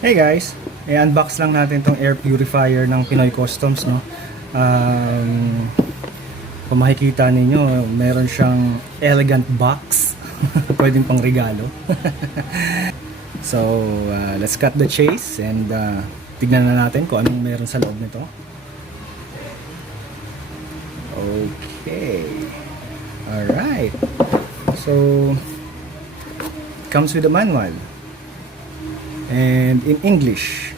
Hey guys, i-unbox lang natin tong air purifier ng Pinoy Customs, no? Kung makikita ninyo, meron siyang elegant box. Pwedeng pang regalo. So, let's cut the chase and tignan na natin kung anong meron sa loob nito. Okay. Alright. So, comes with a manual. And in English.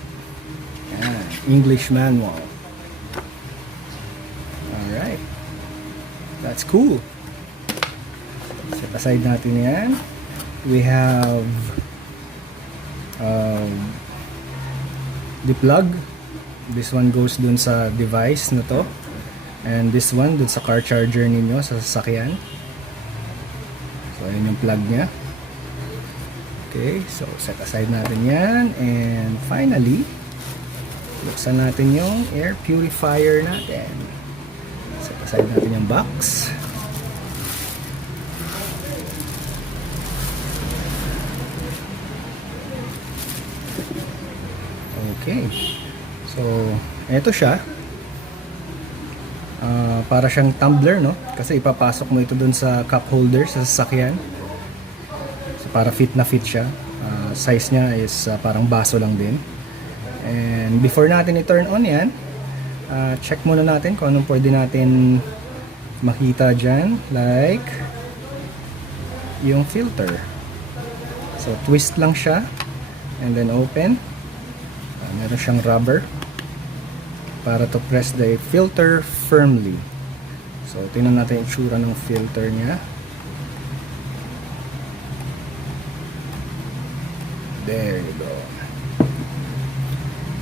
Yan, English manual. Alright. That's cool. Set aside natin yan. We have the plug. This one goes dun sa device na to. And this one dun sa car charger ninyo sa sasakyan. So, yun yung plug niya. Okay, so set aside natin yan. And finally, buksan natin yung air purifier natin. Set aside natin yung box. Okay, so eto siya. Para siyang tumbler, no? Kasi ipapasok mo ito dun sa cup holder sa sasakyan. Para fit na fit siya. Size niya is parang baso lang din. And before natin i-turn on yan, check muna natin kung anong pwede natin makita dyan. Like yung filter. So twist lang siya and then open. Meron siyang rubber para to press the filter firmly. So tingnan natin yung itsura ng filter niya. There you go.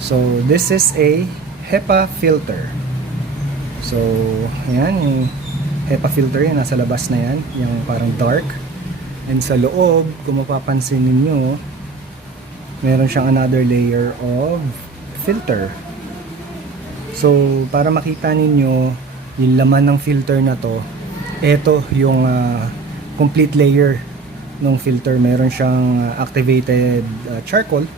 So this is a HEPA filter. So ayan, yung HEPA filter yan, nasa labas na yan, yung parang dark. And sa loob, kung mapapansin ninyo, meron siyang another layer of filter. So para makita ninyo yung laman ng filter na to, ito yung complete layer ng filter. Meron siyang activated charcoal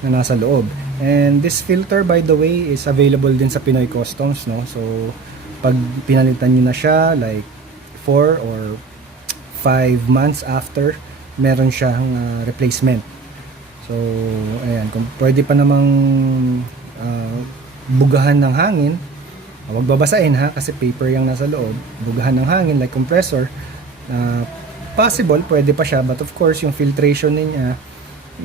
na nasa loob. And this filter, by the way, is available din sa Pinoy Customs, no? So pag pinalitan nyo na siya like 4 or 5 months after, meron siyang replacement. So ayan, kung pwede pa namang bugahan ng hangin, huwag babasahin ha, kasi paper yung nasa loob. Bugahan ng hangin like compressor, possible, pwede pa siya, but of course yung filtration niya,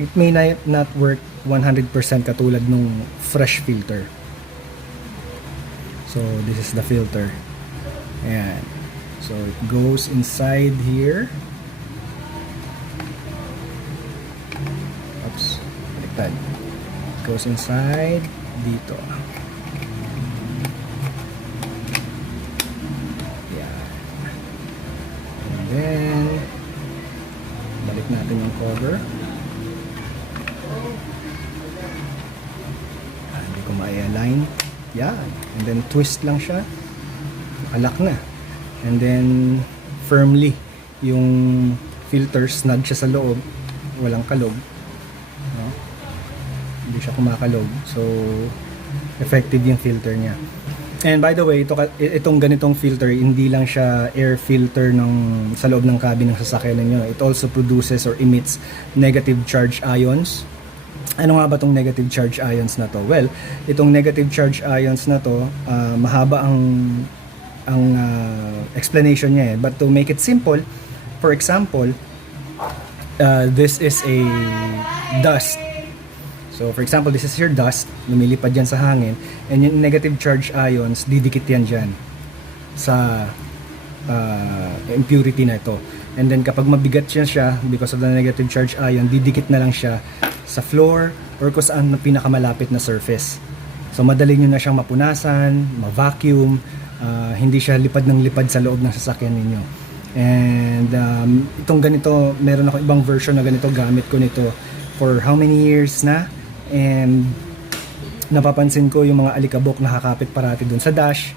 it may not work 100% katulad nung fresh filter. So this is the filter. Ayan. So it goes inside here. Oops, baliktad. It goes inside dito. Then balik natin yung cover. Hindi ko ma-align. Yan. And then twist lang siya. Nakalak na. And then firmly yung filter, snug siya sa loob. Walang kalog. No? Hindi siya kumakalog. So effective yung filter niya. And by the way, itong ganitong filter, hindi lang siya air filter sa loob ng cabin ng sasakyan ninyo. It also produces or emits negative charge ions. Ano nga ba itong negative charge ions na to? Well, itong negative charge ions na to, mahaba ang explanation niya eh. But to make it simple, for example, this is a dust. So for example, this is your dust, lumilipad yan sa hangin, and yung negative charge ions, didikit yan dyan sa impurity na ito. And then kapag mabigat siya because of the negative charge ion, didikit na lang siya sa floor or kung saan na pinakamalapit na surface. So madali nyo na siyang mapunasan, ma-vacuum, hindi siya lipad ng lipad sa loob ng sasakyan ninyo. And itong ganito, meron ako ibang version na ganito, gamit ko nito for how many years na. And napapansin ko yung mga alikabok nakakapit parati doon sa dash,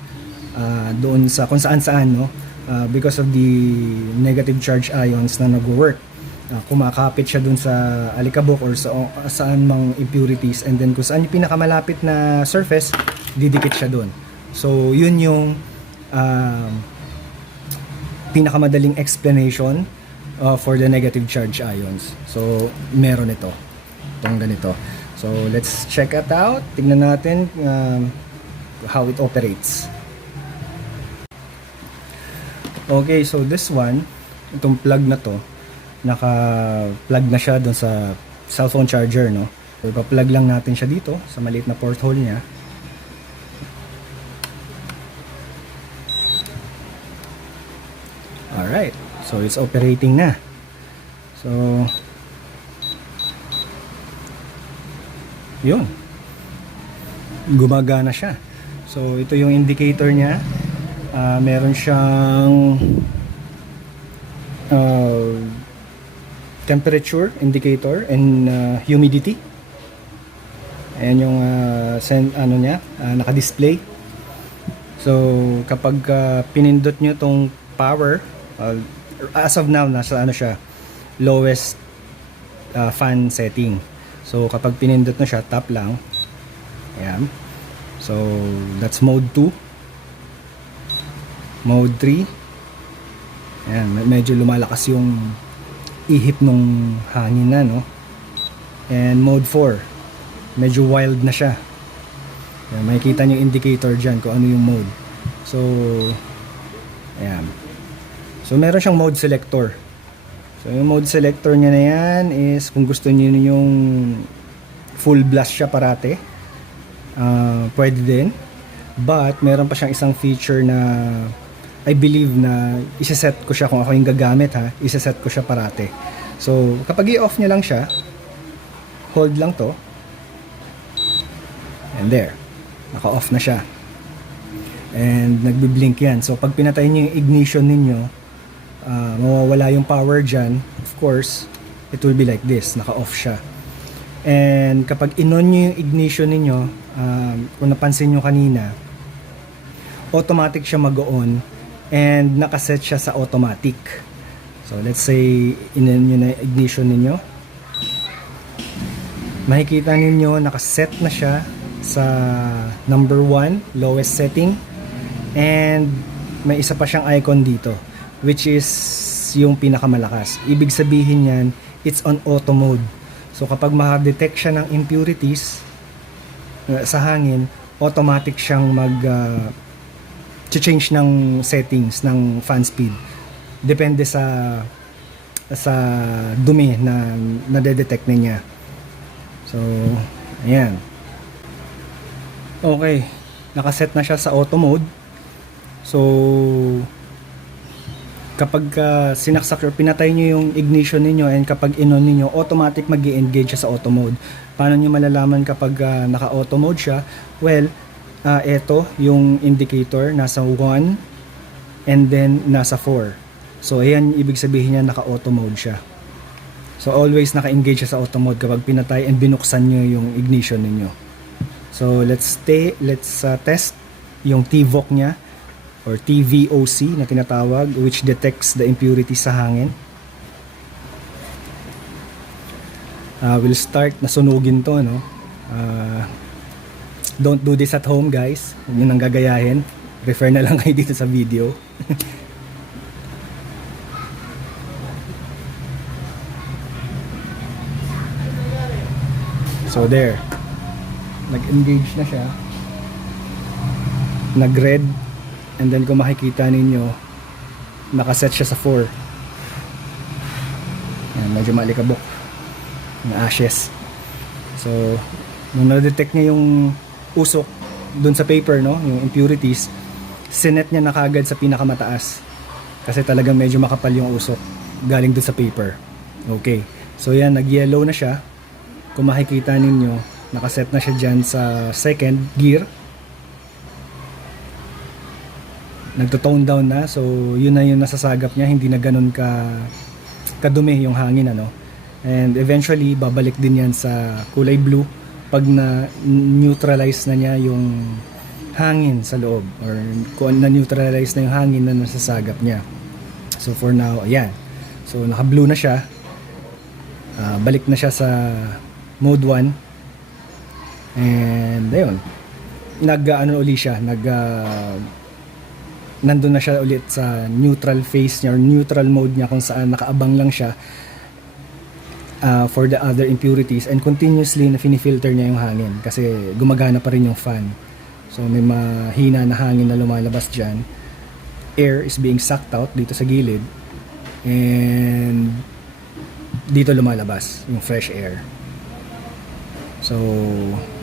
doon sa kung saan no, because of the negative charge ions na nagwo-work. kumakapit siya dun sa alikabok or saan mang impurities, and then kung saan yung pinakamalapit na surface, didikit siya dun. So yun yung pinakamadaling explanation for the negative charge ions. So meron itong ganito. So let's check it out. Tignan natin how it operates. Okay, so this one, itong plug na to, naka-plug na siya doon sa cellphone charger, no? So ipa-plug lang natin siya dito sa maliit na porthole niya. Alright, so it's operating na. So yun, gumagana siya. So ito yung indicator niya. Meron siyang temperature indicator and humidity. Ayan yung naka-display. So kapag pinindot nyo tong power, as of now nasa siya, lowest fan setting. So kapag pinindot na siya, tap lang. Ayan. So that's mode 2. Mode 3. Ayan, medyo lumalakas yung ihip nung hangin na, no? And mode 4, medyo wild na siya. Ayan, makikita nyo yung indicator dyan kung ano yung mode. So ayan. So meron siyang mode selector. So yung mode selector niya na yan is kung gusto niyo yung full blast siya parate, pwede din. But meron pa siyang isang feature na I believe na isa-set ko siya, kung ako yung gagamit ha, isa-set ko siya parate. So kapag i-off niya lang siya, hold lang to, and there, naka-off na siya, and nagbi-blink yan. So pag pinatay niyo yung ignition ninyo, mawawala yung power dyan. Of course, it will be like this, naka-off siya. And kapag in-on nyo yung ignition ninyo, kung napansin nyo kanina, automatic siya mag-on and nakaset siya sa automatic. So let's say in-on nyo na ignition ninyo, makikita ninyo nakaset na siya sa number 1 lowest setting, and may isa pa siyang icon dito which is yung pinakamalakas. Ibig sabihin yan, it's on auto mode. So kapag ma-detect siya ng impurities sa hangin, automatic siyang change ng settings ng fan speed. Depende sa dumi na nade-detect niya. So ayan. Okay, nakaset na siya sa auto mode. So kapag sinaksak or pinatay nyo yung ignition niyo, and kapag in-on niyo, automatic mag-i-engage siya sa auto mode. Paano nyo malalaman kapag naka-auto mode siya? Well, eto yung indicator, nasa 1 and then nasa 4. So ayan, ibig sabihin niya naka-auto mode siya. So always naka-engage siya sa auto mode kapag pinatay and binuksan nyo yung ignition ninyo. So let's test yung TVOC niya, or TVOC na tinatawag, which detects the impurities sa hangin. We'll start, nasunugin to, no? Don't do this at home, guys. Huwag nyo nang gagayahin. Refer na lang kayo dito sa video. So there, nag-engage na siya, nag-red, and then kung makikita ninyo, nakaset siya sa 4. Ayan, medyo malikabok ng ashes. So nung na-detect niya yung usok dun sa paper, no, yung impurities, sinet niya na kagad sa pinakamataas kasi talagang medyo makapal yung usok galing dun sa paper. Okay, so yan, nag-yellow na siya. Kung makikita ninyo, nakaset na siya dyan sa second gear, nagto-tone down na. So yun na yung nasasagap niya, hindi na ganun kadumi yung hangin, ano. And eventually babalik din yan sa kulay blue pag na-neutralize na niya yung hangin sa loob, or kung na-neutralize na yung hangin na nasasagap niya. So for now, ayan. So naka-blue na siya, balik na siya sa mode 1. And ayun, uli siya, nandun na siya ulit sa neutral phase niya or neutral mode niya, kung saan nakaabang lang siya for the other impurities, and continuously na finifilter niya yung hangin kasi gumagana pa rin yung fan. So may mahina na hangin na lumalabas dyan, air is being sucked out dito sa gilid, and dito lumalabas yung fresh air. So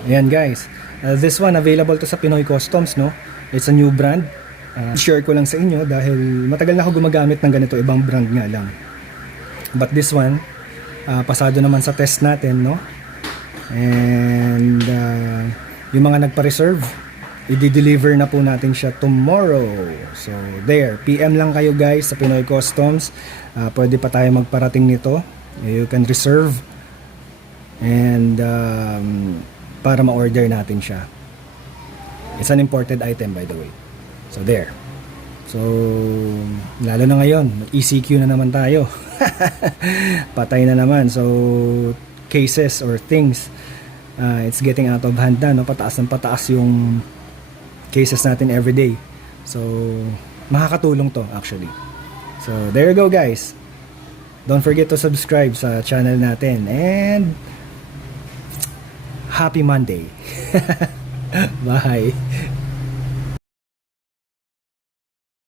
ayan guys, this one available to sa Pinoy Customs, no? It's a new brand. Share ko lang sa inyo dahil matagal na ako gumagamit ng ganito, ibang brand nga lang. But this one, pasado naman sa test natin, no? And yung mga nagpa-reserve, i-deliver na po natin siya tomorrow. So there, PM lang kayo guys sa Pinoy Customs. Pwede pa tayo magparating nito. You can reserve and para ma-order natin siya. It's an imported item by the way. So there. So lalo na ngayon, ECQ na naman tayo. Patay na naman. So cases or things, it's getting out of hand na, no? Pataas ng pataas yung cases natin every day. So makakatulong to actually. So there you go guys. Don't forget to subscribe sa channel natin, and happy Monday. Bye.